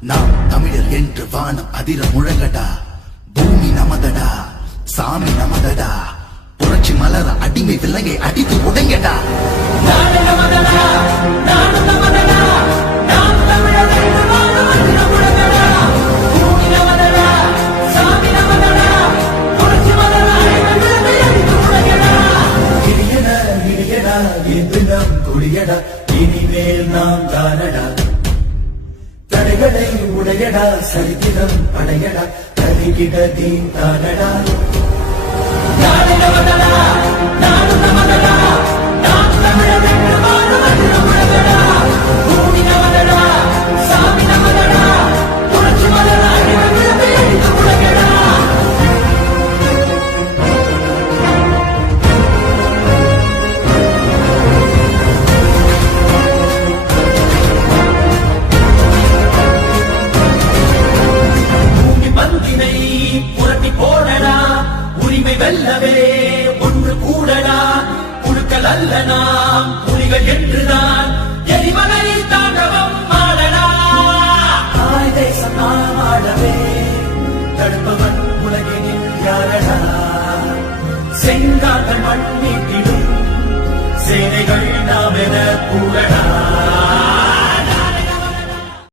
நாம் தமிழர் என்று வானம் அதிர முழங்கடா. பூமி நமதடா, சாமி நமதடா. புரட்சி மலர அடிமை விலங்கை அடித்து உடைங்கடா. நாடு நமதடா, நாடு நமதடா. நாம் தமிழர் என்று வானம் அதிர முழங்கடா. பூமி நமதடா, சாமி நமதடா. புரட்சி மலர அடிமை விலங்கை அடித்து உடைங்கடா. இடியடா இடியடா என்று நாம் கொடியடா. இனிமேல் நாம் தானடா. தடைகளை உடையடா, சரித்திரம் படையடா. தருகிட தீன் தானடா. நாடு நமதடா, நாடு நமதடா. நாம் தமிழர் என்று வானம் அதிர முழங்கடா. பூமி நமதடா, சாமி நமதடா. புரட்சி மலர அடிமை விலங்கை அடித்து உடைங்கடா. பந்தினை புரட்டி போடடா. உரிமை வெல்லவே ஒன்று கூடடா. குழுக்கள் அல்ல நாம் புலிகள் என்றுதான் எரிமலை தாண்டவம் ஆடடா. தாய் தேசம் நாம் ஆடவே தடுப்பவன் உலகினில் யாரடா. செங்கார்கள் மண் நீட்டிடும் சேனைகள் நாம் என கூடடா.